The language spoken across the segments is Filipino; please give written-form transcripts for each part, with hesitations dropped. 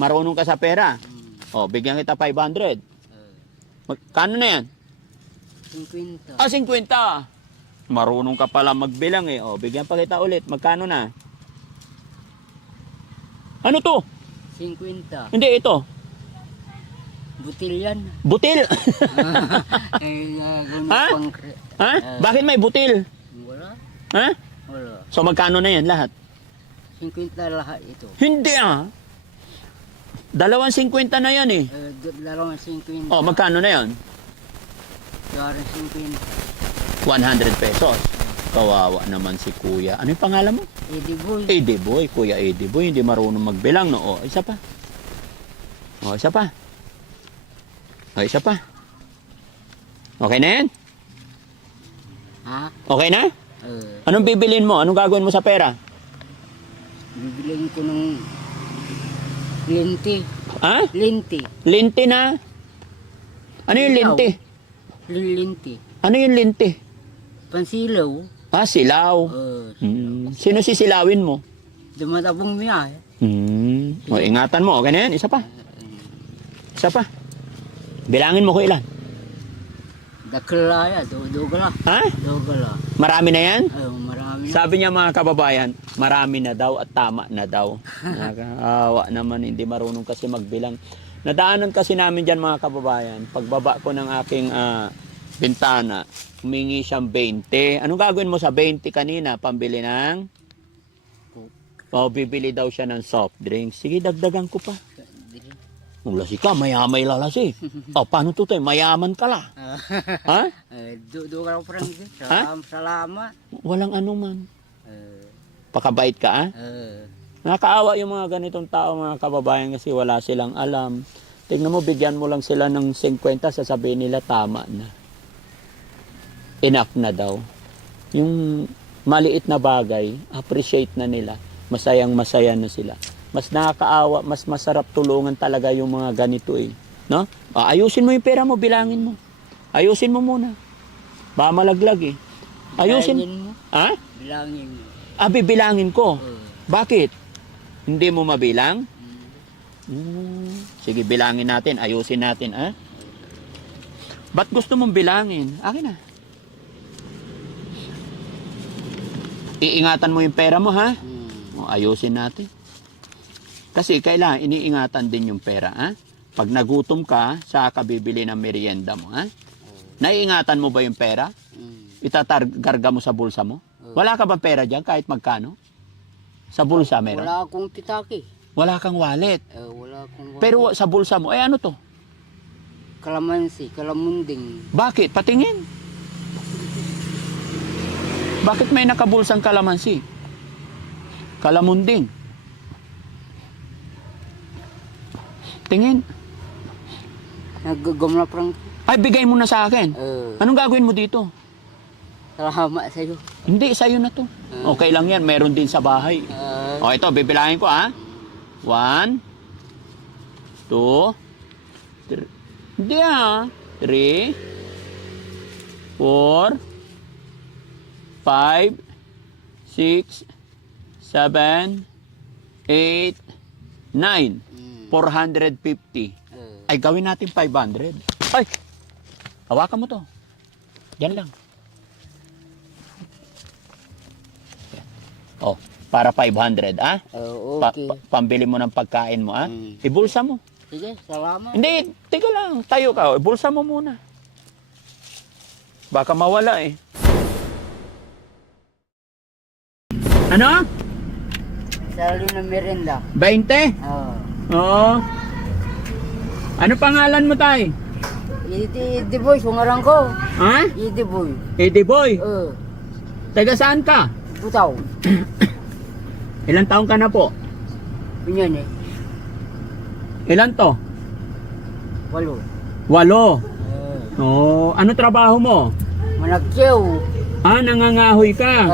Marunong ka sa pera. O, bigyan kita 500. Magkano na yan? 50. Ah, 50. Marunong ka pala magbilang eh. O, bigyan pa kita ulit. Magkano na? Ano to? 50. Hindi, ito. Butil yan. Butil. Ha? Ha? Bakit may butil? Wala. Ha? Wala. So, magkano na yan lahat? 50 lahat ito. Hindi ah. 250 na yan eh. Dalawang 50. O, magkano na yan? Dalawang 50. 100 pesos. Kawawa naman si kuya. Ano yung pangalan mo? Eddie Boy. Eddie Boy. Kuya Eddie Boy. Hindi marunong magbilang. No? O, isa pa. O, isa pa. O, isa pa. Okay na yan? Ha? Okay na? Uh, Anong bibilin mo? Anong gagawin mo sa pera? Bibiliin ko ng linti. Ha? Linti. Linti na? Ano yung linti? Linti. Ano yung linti? Pansilaw. Ah, silaw. Sino sisilawin mo? Dumatabong niya. O, ingatan mo. Okay na yan? Isa pa. Isa pa. Bilangin mo ko ilan. Dakla ya. Dogala. Ha? Dogala. Marami na yan? Marami. Sabi niya mga kababayan, marami na daw at tama na daw. Nakakaawa naman, hindi marunong kasi magbilang. Nadaanan kasi namin dyan mga kababayan, pagbaba ko ng aking bintana, humingi siyang 20. Anong gagawin mo sa 20 kanina? Pambili ng? O, bibili daw siya ng soft drinks. Sige, dagdagan ko pa. Lasi ka, mayamay lalasi. O, paano to tayo? Mayaman ka la. Ha? Dogala ko parang salamat. Walang anuman. Pakabait ka, ha? Nakakaawa yung mga ganitong tao, mga kababayan, kasi wala silang alam. Tingnan mo, bigyan mo lang sila ng 50, sasabihin nila tama na. Enough na daw. Yung maliit na bagay, appreciate na nila. Masayang masaya na sila. Mas nakakaawa, mas masarap tulungan talaga yung mga ganito eh. No? Ayusin mo yung pera mo, bilangin mo. Ayusin mo muna. Baka malaglag eh. Ayusin. Bilangin mo. Ha? Bilangin mo. Bibilangin ko. Bakit? Hindi mo mabilang? Sige, bilangin natin. Ayusin natin, ha? Ba't gusto mong bilangin? Akin na. Iingatan mo yung pera mo, ha? Ayusin natin. Kasi kailangan iniingatan din yung pera, ha? Pag nagutom ka, saka bibili ng merienda mo, ha? Naiingatan mo ba yung pera? Itatargarga mo sa bulsa mo? Wala ka bang pera dyan kahit magkano? Sa bulsa meron? Wala akong kitaki. Wala kang wallet. Wala akong wallet. Pero sa bulsa mo, ano to? Kalamansi, kalamunding. Bakit? Patingin. Bakit may nakabulsang kalamansi? Kalamunding. Tingin. Naggagam na parang. Ay, bigay mo na sa akin. Anong gagawin mo dito? Salamat sa'yo. Hindi, sa'yo na to. Okay lang yan. Meron din sa bahay. O, ito, bibilangin ko, ha? 1, 2, 3. Hindi, ha? 3, 4, 5, 6, 7, 8, 9. 450. Ay, gawin natin 500. Ay! Hawakan mo to. Yan lang. Oh, para 500, ah? Okay. Pambili mo ng pagkain mo, ah? Ibulsa mo. Sige, salamat. Hindi, tiga lang. Tayo ka. Ibulsa mo muna. Baka mawala eh. Ano? Salo ng merenda. 20? Oo. Ano pangalan mo, tay? Eddie Boy, sungarang ko. Ha? Eddie Boy. Eddie Boy. Taga saan ka? Butaw. Ilang taong ka na po? Pinyan eh. Ilan to? 8. 8. Oh, ano trabaho mo? Managkyaw. Nangangahoy ka.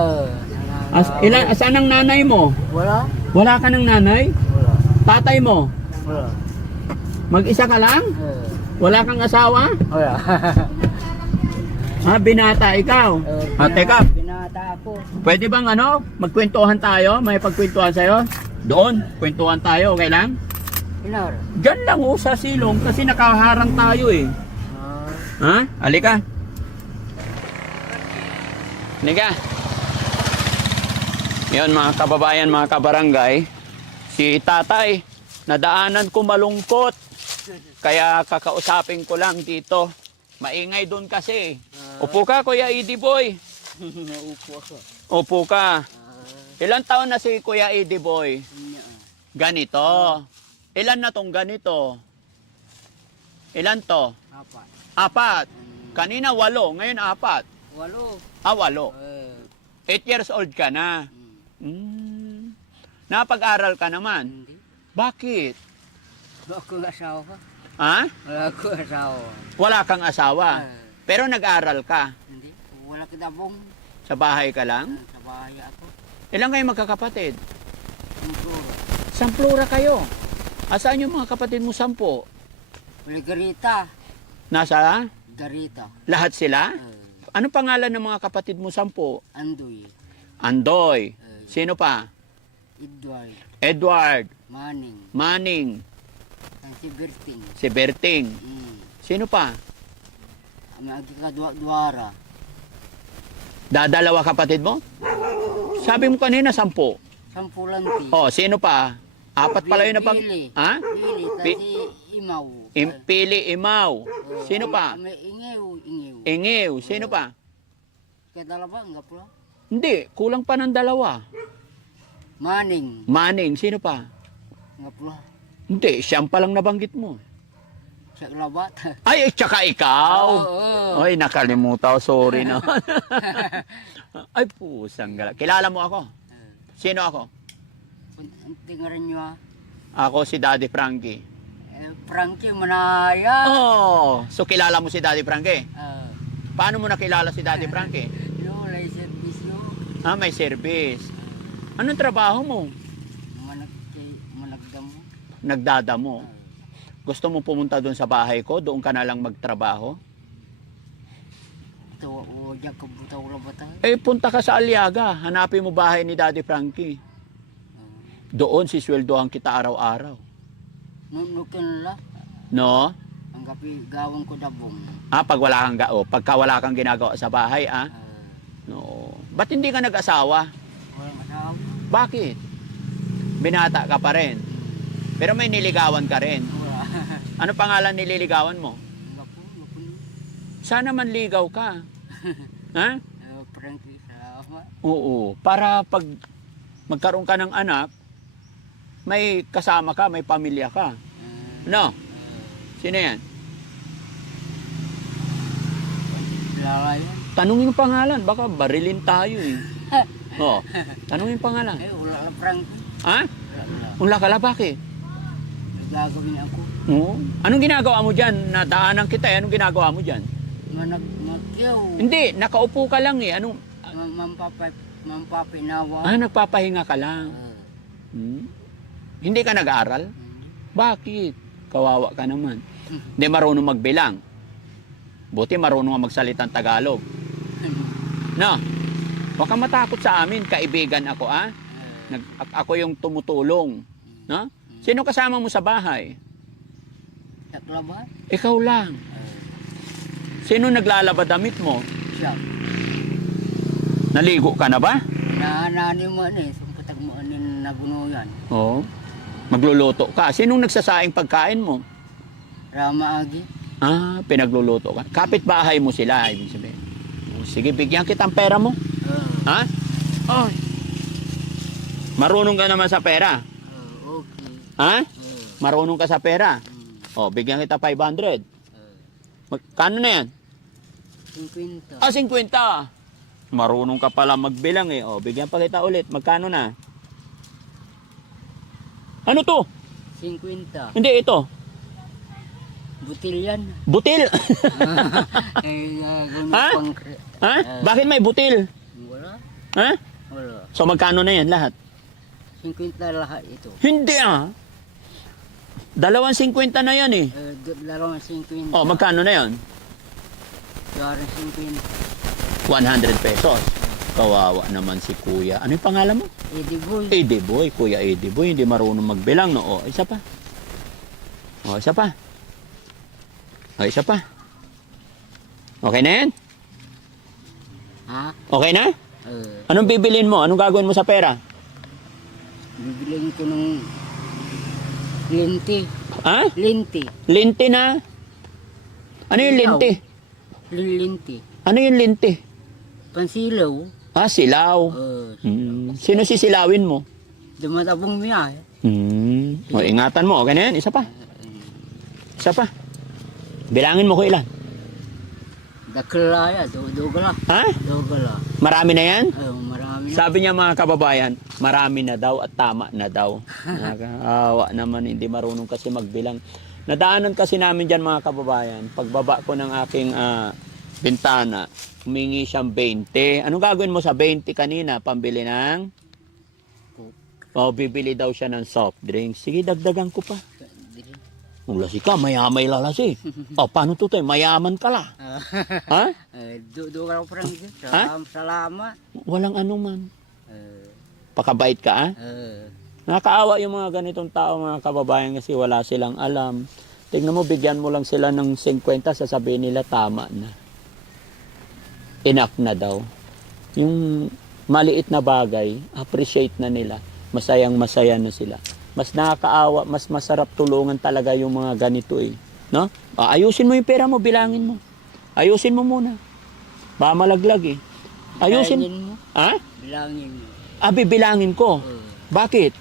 Saan ang nanay mo? Wala. Wala ka ng nanay? Wala. Tatay mo? Wala. Mag-isa ka lang? Wala kang asawa? Wala. Binata ikaw? Teka, Binata ako. pwede bang magkwentuhan tayo? May pagkwentuhan sa'yo? Doon, kwentuhan tayo, okay lang? Pinar. Diyan lang oh, sa silong kasi nakaharang tayo eh. Ha? Halika. Halika. Yan mga kababayan, mga kabarangay. Si tatay, nadaanan ko malungkot. Kaya kakausapin ko lang dito. Maingay doon kasi. Upo ka, Kuya Edie Boy. Naupo ako. Upo ka. Ilan taon na si Kuya Edie Boy? Ganito. Ilan na tong ganito? Ilan to? Apat. Apat. Kanina 8, ngayon 4. 8. 8. 8 years old ka na. Napag-aral ka naman. Hindi. Bakit? Wala akong asawa. Ha? Wala akong asawa. Wala kang asawa. Pero nag-aral ka. Hindi. Wala kadabong. Sa bahay ka lang? Sa bahay ako. Ilan kayo magkakapatid? Siguro. 10 kayo. Asaan yung mga kapatid mo 10? Wala garita. Nasa? Garita. Lahat sila? Anong pangalan ng mga kapatid mo 10? Andoy. Andoy. Sino pa? Edward. Edward. Manning. Manning. Si Berting. Si Berting. Sino pa? Agi ka duwara. Dadalawa kapatid mo? Sabi mo kanina 10. Sampulanti. Oh, sino pa? 4 pala yun na pang... Pili. Ha? Pili. Tasi imaw. Pili Imaw. Sino pa? May ingew. Ingew. Ingew. Sino pa? Kaya dalawa, nga pula. Hindi, kulang pa ng 2. Manning. Manning. Sino pa? Nga pula. Hindi, siyam pa lang nabanggit mo. Siya labat. Ay, tsaka ikaw. Oo. Ay, nakalimutan. Sorry na. Ay, pusang gala. Kilala mo ako? Sino ako? Tingnan nyo ha. Ako si Daddy Frankie. Frankie Manaya. Oh, so kilala mo si Daddy Frankie? Paano mo nakilala si Daddy Frankie? Yung lay service yun. Ah, may service. Anong trabaho mo? Managdamo. Nagdadamo. Gusto mo pumunta doon sa bahay ko? Doon ka na lang magtrabaho? Ito, o, diyan ka butaw labatan. Eh, punta ka sa Aliaga. Hanapin mo bahay ni Daddy Frankie. Doon sisweldohan kita araw-araw. Nunukin la. No? Ang gabi gawang ko dabong. Ah, pagka wala kang ginagawa sa bahay, ah? No. Ba't hindi ka nag-asawa? Walang asawa. Bakit? Binata ka pa rin. Pero may niligawan ka rin. Wala. Ano pangalan nililigawan mo? Ngapu. Sana manligaw ka. Ha? Frankie, salamat. Oo. Para pag magkaroon ka ng anak, may kasama ka, may pamilya ka. No? Sino yan? Lala yan. Tanungin yung pangalan. Baka barilin tayo eh. Oo. Tanungin yung pangalan. Wala lang Frankie. Ha? Wala. Wala ka la, bakit? Gagawin ako. Oo. Anong ginagawa mo dyan? Nadaanan kita eh. Anong ginagawa mo dyan? Magkiyaw. Hindi, nakaupo ka lang eh. Anong... Mampapinawa. Ah, nagpapahinga ka lang. Hindi ka nag-aaral? Bakit? Kawawa ka naman. Hindi marunong magbilang. Buti marunong magsalitang Tagalog. No? Huwag kang matakot sa amin. Kaibigan ako, ah. Ako yung tumutulong. No? Sino kasama mo sa bahay? Taklabat? Ikaw lang. Sino naglalaba damit mo? Siya. Naligo ka na ba? Naanani mo ni. Sumpatag mo ni nabuno yan. Oo. Magluluto ka. Sinong nagsasaing pagkain mo? Rama Agi. Ah, pinagluluto ka. Kapit-bahay mo sila, ibig sabihin. O, sige, bigyan kitang pera mo. Ha? Oh. Marunong ka naman sa pera. Okay. Ha? Marunong ka sa pera. O, bigyan kita 500. Magkano na yan? 50. Ah, 50. Marunong ka pala magbilang eh. O, bigyan pa kita ulit. Magkano na? Ano to? 50. Hindi, ito. Butil yan. Butil. Ay, Ha? Ha? Bakit may butil? Wala. Ha? Wala. So, magkano na yan lahat? 50 lahat ito. Hindi ah. 250 na yan eh. Dalawang 50. O, magkano na yan? Darang 50. 100 pesos. Kawawa naman si kuya. Ano yung pangalan mo? Eddie Boy. Eddie Boy. Kuya Eddie Boy. Hindi marunong magbilang, no? O, isa pa. O, isa pa. O, isa pa. Okay na yan? Ha? Okay na? Eh, Anong bibilin mo? Anong gagawin mo sa pera? bibiliin ko ng linti. Ha? Linti. Linti na? Ano yung linti? Linti. Ano yung linti? Pansilaw. Ah, silaw. Sino sisilawin mo? Dumatabong miya. O, ingatan mo. Okay na yan? Isa pa. Isa pa. Bilangin mo ko ilan. Daklaya. Dugala. Ha? Dugala. Marami na yan? Marami na. Sabi niya mga kababayan, marami na daw at tama na daw. Nakakaawa naman, hindi marunong kasi magbilang. Nadaanan kasi namin dyan mga kababayan, pagbaba ko ng aking bintana, humingi siyang 20. Anong gagawin mo sa 20 kanina? Pambili ng? O, bibili daw siya ng soft drinks. Sige, dagdagan ko pa. Lasi ka, mayamay lalasi. O, paano to tayo? Mayaman ka la. Ha? Dugala ko parang ito. Ha? Salamat. Walang anuman. Pakabait ka, ah? Nakakaawa yung mga ganitong tao, mga kababayan, kasi wala silang alam. Tignan mo, bigyan mo lang sila ng 50, sasabihin nila tama na. Enough na daw. Yung maliit na bagay, appreciate na nila. Masayang masaya na sila. Mas nakakaawa, mas masarap tulungan talaga yung mga ganito eh. No? Ayusin mo yung pera mo, bilangin mo. Ayusin mo muna. Baka malaglag eh. Ayusin. Bilangin mo. Ha? Bilangin mo. Bibilangin ko. Bakit?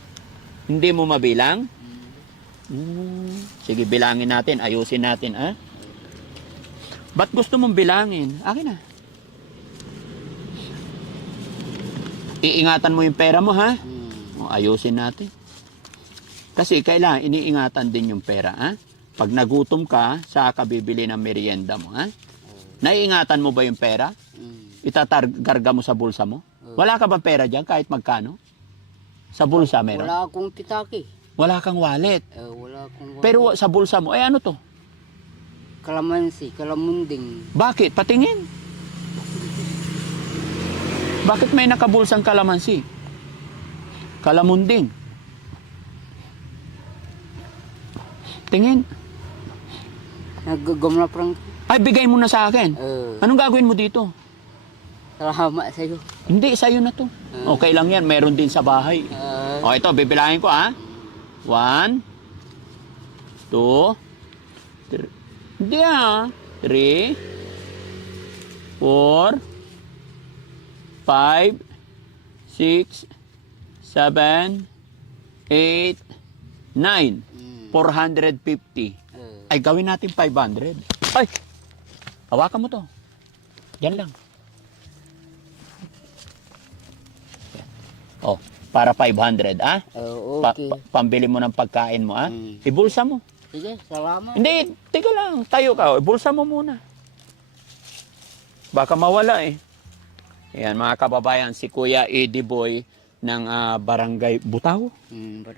Hindi mo mabilang? Sige, bilangin natin. Ayusin natin, ha? Ba't gusto mong bilangin? Akin na. Iingatan mo yung pera mo, ha? Ayusin natin. Kasi kailangan iniingatan din yung pera, ha? Pag nagutom ka, saka ka bibili ng merienda mo, ha? Naiingatan mo ba yung pera? Itatargarga mo sa bulsa mo? Wala ka ba pera dyan kahit magkano? Sa bulsa meron? Wala akong pitaki. Wala kang wallet. Wala akong Pero sa bulsa mo, ano to? kalamansi, kalamunding. Bakit? Patingin. Bakit may nakabulsang kalamansi? Kalamunding. Tingin. Naggagam na parang. Ay, bigay mo na sa akin. Anong gagawin mo dito? Salamat sa'yo. Hindi, sa'yo na to. Okay lang yan, meron din sa bahay. O, ito, bibilangin ko, ha? 1, 2, 3. Hindi, ha? 3, 4, 5, 6, 7, 8, 9. 450. Ay, gawin natin 500. Ay! Hawakan mo to. Yan lang. Oh, para 500, ah? Okay. Pambili mo ng pagkain mo, ah? Ibulsa mo. Sige, salamat. Hindi, tiga lang. Tayo ka. Ibulsa mo muna. Baka mawala eh. Ayan, mga kababayan, si Kuya Eddie Boy ng Barangay Butaw.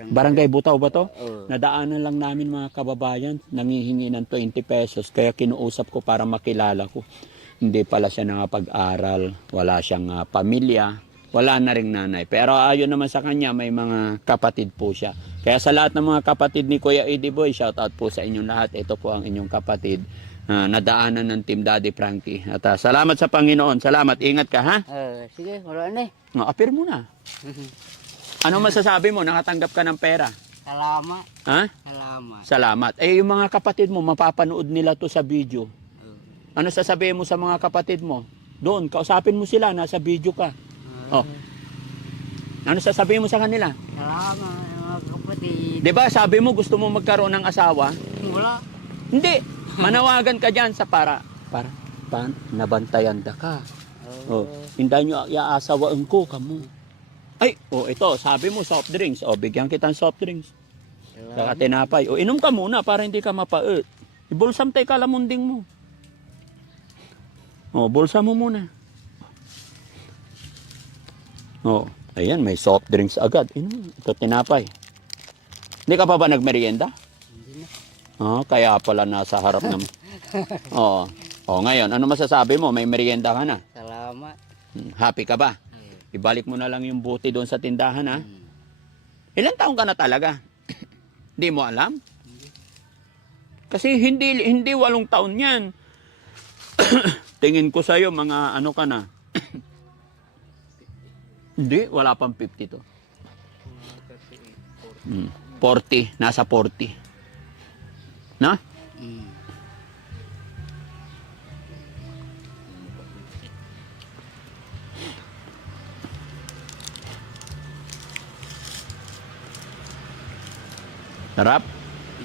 Barangay Butaw ba to? Nadaanan lang namin mga kababayan, nangihingi ng 20 pesos, kaya kinuusap ko para makilala ko. Hindi pala siya nakapag-aral, wala siyang pamilya, wala na ring nanay. Pero ayon naman sa kanya, may mga kapatid po siya. Kaya sa lahat ng mga kapatid ni Kuya Eddie Boy, shout out po sa inyong lahat. Ito po ang inyong kapatid. Nadaanan ng Team Daddy Frankie. At salamat sa Panginoon. Salamat. Ingat ka, ha? Sige, wala na eh. Appear mo na. Ano masasabi mo? Nakatanggap ka ng pera. Salamat. Ha? Salamat. Salamat. Eh, yung mga kapatid mo, mapapanood nila to sa video. Ano sasabihin mo sa mga kapatid mo? Doon, kausapin mo sila, nasa video ka. Ano sasabihin mo sa kanila? Salamat, mga kapatid. Diba, sabi mo gusto mo magkaroon ng asawa? Wala. Hindi. Manawagan ka dyan sa para nabantayan da ka. Hindi nyo iaasawaan ko kamo. Ay, ito, sabi mo soft drinks. Bigyan kitang soft drinks. Saka tinapay. Inom ka muna para hindi ka mapait. Ibulsam tayo kalamunding mo. Bulsa mo muna. Ayan, may soft drinks agad. Ito, tinapay. Hindi ka pa ba nagmerienda? Hindi na. Kaya pala nasa harap naman. Ngayon, ano masasabi mo? May merienda ka na. Salamat. Happy ka ba? Ibalik mo na lang yung buti doon sa tindahan, ha? Ilan taong ka na talaga? Hindi mo alam? Kasi hindi 8 taon yan. Tingin ko sa'yo, mga ano ka na. Hindi, wala pang 50 to. 40, nasa 40. Na? Mm. Sarap.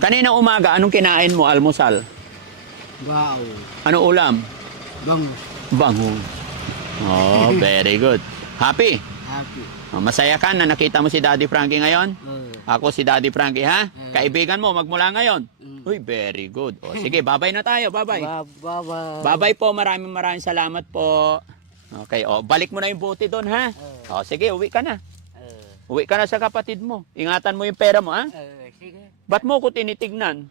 Kanina umaga, anong kinain mo? Almusal? Wow. Ano ulam? Bangus. Bangus. Oh, very good. Happy? Happy. Oh, masaya ka na nakita mo si Daddy Frankie ngayon? Oh. Ako si Daddy Frankie, ha? Kaibigan mo, magmula ngayon? Mm. Uy, very good. O, sige, babay na tayo, babay. Bye-bye. Babay po, maraming salamat po. Okay, o, balik mo na yung buti doon, ha? O, sige, uwi ka na. Uwi ka na sa kapatid mo. Ingatan mo yung pera mo, ha? Sige. Ba't mo ko tinitignan?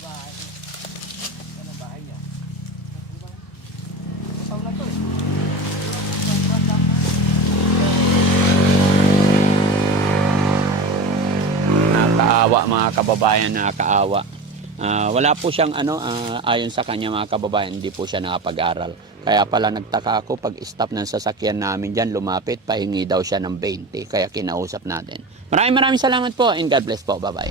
Bahay. Ano bahay niya? Ikaw na to eh. Nakakaawa mga kababayan, nakakaawa. Wala po siyang ayon sa kanya mga kababayan, hindi po siya nakapag-aral. Kaya pala nagtaka ako pag stop ng sasakyan namin dyan, lumapit, pahingi daw siya ng 20. Kaya kinausap natin. Maraming salamat po and God bless po. Bye-bye.